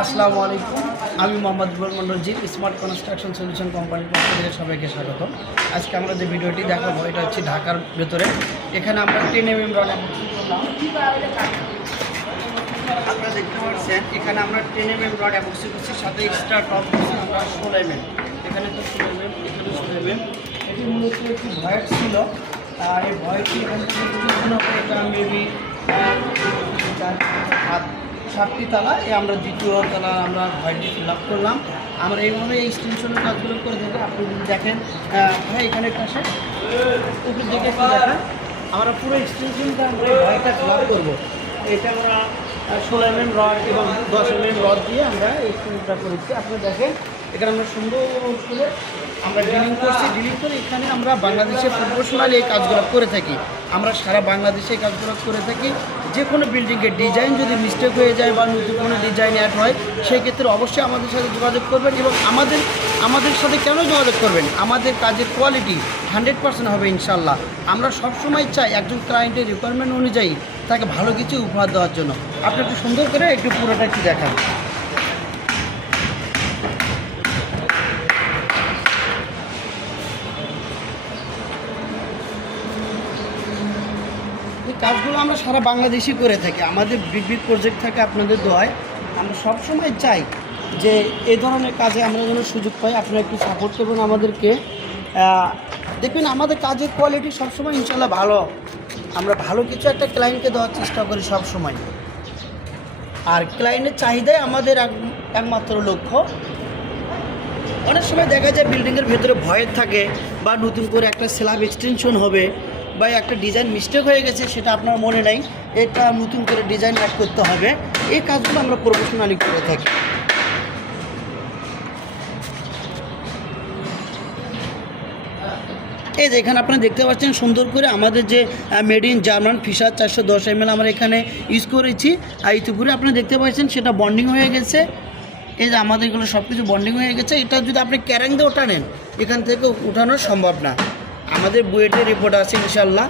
আসসালামু আলাইকুম, আমি মোহাম্মদ রুবেল মন্ডলজি স্মার্ট কনস্ট্রাকশন সলিউশন কোম্পানির পক্ষ থেকে সবাইকে স্বাগত। আজকে আমরা যে ভিডিওটি দেখাবো এটা হচ্ছে ঢাকার ভেতরে। এখানে আমরা 10 mm রড আপনারা দেখতে পাচ্ছেন, এখানে আমরা 10 mm রড অ্যাবক্সি করছি, সাথে এক্সট্রা টপ করছি আমরা 16 mm। এখানে তো 16 mm, এখানে 16 mm। এটি মূলত একটি ভয়েড ছিল, আর এই ভয়েডটি এখানে এটা মেবি 7টি তালা, আমরা দ্বিতীয় তালা আমরা ভয়েডটি ফিল আপ করলাম। আমরা এইভাবে এই এক্সটেনশনের কাজগুলো করে থাকি। আপনি যদি দেখেন ভাই এখানে পাশে উপর দিকে দেখেন, আমরা পুরো এক্সটেনশনটা আমরা এই ভয়েডটা ফিল আপ করবো। এটা আমরা 16 mm রড এবং 10 mm রড দিয়ে আমরা এই এক্সটেনশনটা করেছি। আপনি দেখেন এখানে আমরা সুন্দর করে আমরা ডিলিং করছি। ডিলিং করে এখানে আমরা বাংলাদেশে প্রফেশনালি এই কাজগুলো করে থাকি। আমরা সারা বাংলাদেশে এই কাজগুলো করে থাকি। যে কোনো বিল্ডিংয়ের ডিজাইন যদি মিস্টেক হয়ে যায় বা নতুন কোনো ডিজাইন অ্যাড হয়, সেই ক্ষেত্রে অবশ্যই আমাদের সাথে যোগাযোগ করবেন। এবং আমাদের সাথে কেন যোগাযোগ করবেন? আমাদের কাজের কোয়ালিটি 100% হবে ইনশাল্লাহ। আমরা সবসময় চাই একজন ক্লায়েন্টের রিকোয়ারমেন্ট অনুযায়ী তাকে ভালো কিছু উপহার দেওয়ার জন্য। আপনি একটু সুন্দর করে একটু পুরোটা একটু দেখান। এই কাজগুলো আমরা সারা বাংলাদেশই করে থাকি। আমাদের বিগ বিগ প্রজেক্ট থাকে আপনাদের দোয়ায়। আমরা সবসময় চাই যে এই ধরনের কাজে আমরা যেন সুযোগ পাই। আপনারা একটু সাপোর্ট করবেন আমাদেরকে। দেখবেন আমাদের কাজের কোয়ালিটি সবসময় ইনশাল্লাহ ভালো। আমরা ভালো কিছু একটা ক্লায়েন্টকে দেওয়ার চেষ্টা করি সবসময়। আর ক্লায়েন্টের চাহিদাই আমাদের একমাত্র লক্ষ্য। অনেক সময় দেখা যায় বিল্ডিংয়ের ভেতরে ভয়ের থাকে, বা নতুন করে একটা স্ল্যাব এক্সটেনশন হবে, বা একটা ডিজাইন মিস্টেক হয়ে গেছে, সেটা আপনার মনে নেই, এটা নতুন করে ডিজাইন অ্যাড করতে হবে। এই কাজগুলো আমরা প্রফেশনালি করে থাকি। এই যে এখানে আপনারা দেখতে পাচ্ছেন সুন্দর করে আমাদের যে made in German Fisher 410 ml আমরা এখানে ইউজ করেছি। আর ইতিপুরে আপনারা দেখতে পাচ্ছেন সেটা বন্ডিং হয়ে গেছে। এই যে আমাদের এগুলো সব কিছু বন্ডিং হয়ে গেছে। এটা যদি আপনি ক্যারেং দিয়ে ওঠানেন, এখান থেকে উঠানো সম্ভব না। আমাদের বুয়েটের রিপোর্ট আছে ইনশাল্লাহ।